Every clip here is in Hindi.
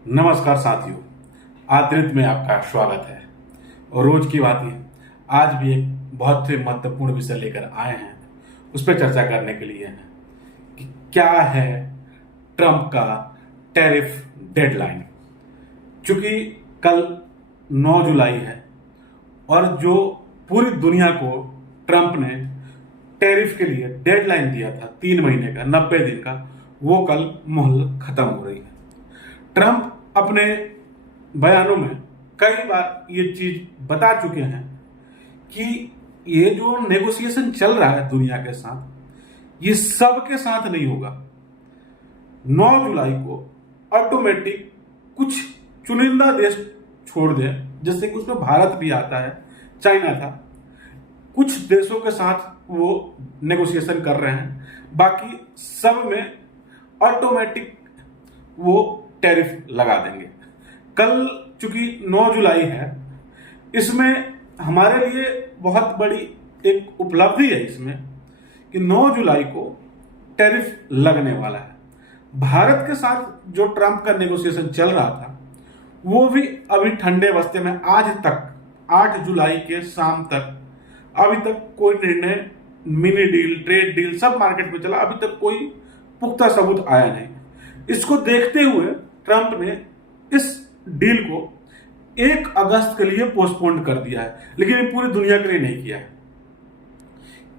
नमस्कार साथियों, आदृत में आपका स्वागत है। और रोज की बात ही आज भी एक बहुत ही महत्वपूर्ण विषय लेकर आए हैं। उस पर चर्चा करने के लिए है कि क्या है ट्रंप का टैरिफ डेडलाइन। चूंकि कल 9 जुलाई है और जो पूरी दुनिया को ट्रंप ने टैरिफ के लिए डेडलाइन दिया था 3 महीने का, 90 दिन का, वो कल मोहलत खत्म हो रही है। ट्रंप अपने बयानों में कई बार ये चीज बता चुके हैं कि ये जो नेगोशिएशन चल रहा है दुनिया के साथ, ये सबके साथ नहीं होगा। 9 जुलाई को ऑटोमेटिक कुछ चुनिंदा देश छोड़ दें, जैसे कि उसमें भारत भी आता है, चाइना था, कुछ देशों के साथ वो नेगोशिएशन कर रहे हैं, बाकी सब में ऑटोमेटिक वो टैरिफ लगा देंगे। कल चूंकि 9 जुलाई है, इसमें हमारे लिए बहुत बड़ी एक उपलब्धि है इसमें कि 9 जुलाई को टैरिफ लगने वाला है। भारत के साथ जो ट्रंप का नेगोशिएशन चल रहा था वो भी अभी ठंडे बस्ते में। आज तक 8 जुलाई के शाम तक अभी तक कोई निर्णय, मिनी डील, ट्रेड डील सब मार्केट में चला, अभी तक कोई पुख्ता सबूत आया नहीं। इसको देखते हुए ट्रंप ने इस डील को 1 अगस्त के लिए पोस्टपोन कर दिया है, लेकिन ये पूरी दुनिया के लिए नहीं किया है।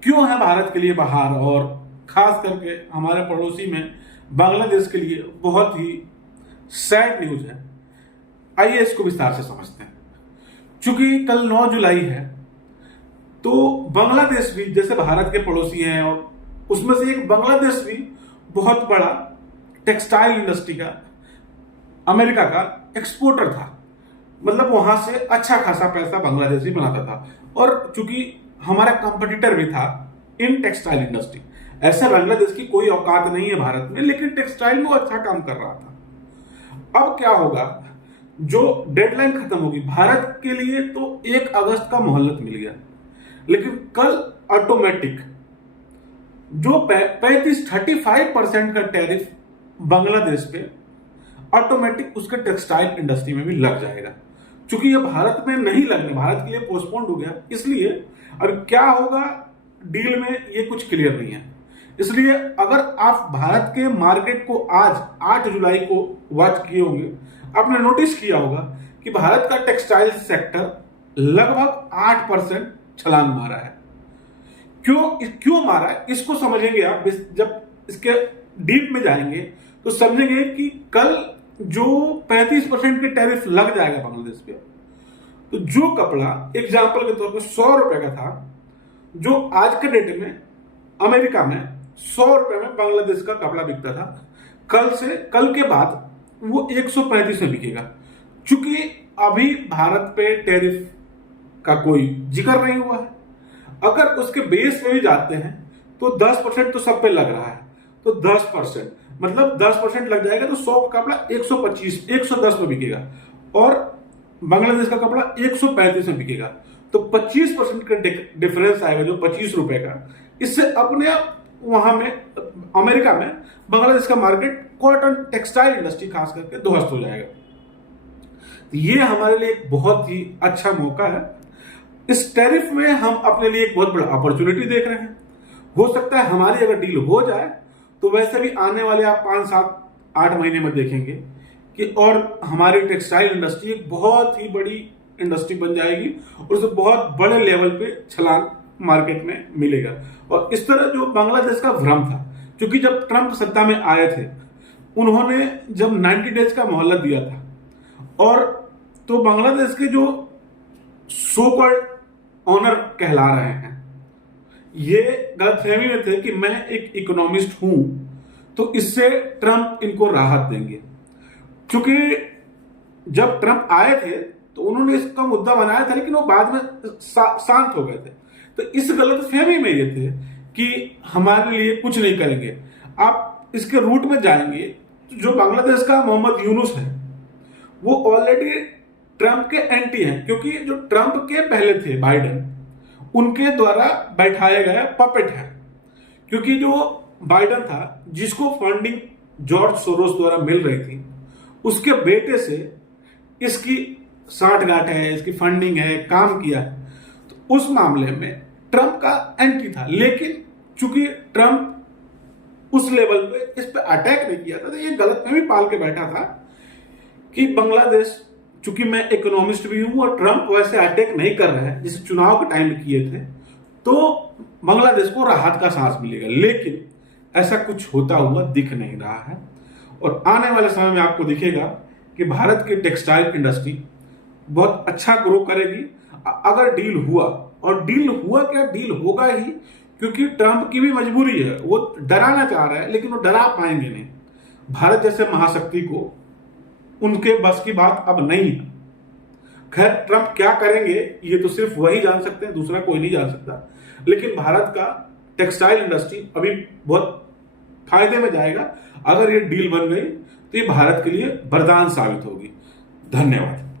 क्यों है भारत के लिए बाहर, और खास करके हमारे पड़ोसी में बांग्लादेश के लिए बहुत ही सैड न्यूज है। आइए इसको विस्तार से समझते हैं। चूंकि कल 9 जुलाई है तो बांग्लादेश भी, जैसे भारत के पड़ोसी हैं और उसमें से एक बांग्लादेश भी बहुत बड़ा टेक्सटाइल इंडस्ट्री का, अमेरिका का एक्सपोर्टर था। मतलब वहां से अच्छा खासा पैसा बांग्लादेश भी बनाता था, और चूंकि हमारा कंपटीटर भी था इन टेक्सटाइल इंडस्ट्री। ऐसा बांग्लादेश की कोई औकात नहीं है भारत में, लेकिन टेक्सटाइल में वो अच्छा काम कर रहा था। अब क्या होगा, जो डेडलाइन खत्म होगी भारत के लिए, तो 1 अगस्त का मोहलत मिल गया, लेकिन कल ऑटोमेटिक जो 35% का टैरिफ बांग्लादेश पे ऑटोमेटिक उसके टेक्सटाइल इंडस्ट्री में भी लग जाएगा। क्योंकि ये भारत में नहीं लगने, भारत के लिए पोस्टपोन्ड हो गया, इसलिए अब क्या होगा डील में ये कुछ क्लियर नहीं है। इसलिए अगर आप भारत के मार्केट को आज 8 जुलाई को वॉच किए होंगे, आपने नोटिस किया होगा कि भारत का टेक्सटाइल सेक्टर लगभग 8% छलांग मारा है। क्यों मारा है इसको समझेंगे आप। जब इसके डीप में जाएंगे तो समझेंगे कि कल जो 35% के टैरिफ लग जाएगा बांग्लादेश पे, तो जो कपड़ा एग्जाम्पल के तौर पर 100 रुपए का था, जो आज के डेट में अमेरिका में 100 रुपए में बांग्लादेश का कपड़ा बिकता था, कल के बाद वो 135 में बिकेगा। चूंकि अभी भारत पे टैरिफ का कोई जिक्र नहीं हुआ है। अगर उसके बेस में भी जाते हैं तो 10% तो सब पे लग रहा है, तो 10% मतलब 10% लग जाएगा, तो 100 का कपड़ा 125, 110 में बिकेगा, और बांग्लादेश का कपड़ा 135 में बिकेगा। तो 25% का डिफरेंस आएगा, जो 25 रुपए का। इससे अपने वहां में अमेरिका में बांग्लादेश का मार्केट कॉटन टेक्सटाइल इंडस्ट्री खास करके ध्वस्त हो जाएगा। ये हमारे लिए एक बहुत ही अच्छा मौका है। इस टैरिफ में हम अपने लिए एक बहुत बड़ा अपॉर्चुनिटी देख रहे हैं। हो सकता है हमारी अगर डील हो जाए तो वैसे भी आने वाले आप 5, 7, 8 महीने में देखेंगे कि और हमारी टेक्सटाइल इंडस्ट्री एक बहुत ही बड़ी इंडस्ट्री बन जाएगी, और उसे बहुत बड़े लेवल पे छलांग मार्केट में मिलेगा। और इस तरह जो बांग्लादेश का भ्रम था, क्योंकि जब ट्रंप सत्ता में आए थे, उन्होंने जब 90 डेज का मोहलत दिया था, और तो बांग्लादेश के जो सो कॉल्ड ऑनर कहला रहे हैं, ये गलतफहमी में थे कि मैं एक इकोनॉमिस्ट हूं, तो इससे ट्रंप इनको राहत देंगे। क्योंकि जब ट्रंप आए थे तो उन्होंने इसका मुद्दा बनाया था, लेकिन वो बाद में शांत हो गए थे। तो इस गलतफहमी में ये थे कि हमारे लिए कुछ नहीं करेंगे। आप इसके रूट में जाएंगे तो जो बांग्लादेश का मोहम्मद यूनुस है, वो ऑलरेडी ट्रंप के एंटी हैं, क्योंकि जो ट्रंप के पहले थे बाइडेन, उनके द्वारा बैठाया गया पपेट है। क्योंकि जो बाइडेन था, जिसको फंडिंग जॉर्ज सोरोस द्वारा मिल रही थी, उसके बेटे से इसकी साठगांठ है, इसकी फंडिंग है, काम किया है, तो उस मामले में ट्रंप का एंटी था। लेकिन चूंकि ट्रंप उस लेवल पे इस पे अटैक नहीं किया था, तो ये गलतफहमी पाल के बैठा था कि बांग्लादेश, चूंकि मैं इकोनॉमिस्ट भी हूं और ट्रंप वैसे अटैक नहीं कर रहे हैं जिसे चुनाव के टाइम किए थे, तो बांग्लादेश को राहत का सांस मिलेगा। लेकिन ऐसा कुछ होता हुआ दिख नहीं रहा है और आने वाले समय में आपको दिखेगा कि भारत की टेक्सटाइल इंडस्ट्री बहुत अच्छा ग्रो करेगी अगर डील हुआ। और डील हुआ क्या, डील होगा ही, क्योंकि ट्रंप की भी मजबूरी है, वो डराना चाह रहा है लेकिन वो डरा पाएंगे नहीं। भारत जैसे महाशक्ति को उनके बस की बात अब नहीं है। खैर, ट्रंप क्या करेंगे ये तो सिर्फ वही जान सकते हैं, दूसरा कोई नहीं जान सकता। लेकिन भारत का टेक्सटाइल इंडस्ट्री अभी बहुत फायदे में जाएगा। अगर ये डील बन गई तो ये भारत के लिए वरदान साबित होगी। धन्यवाद।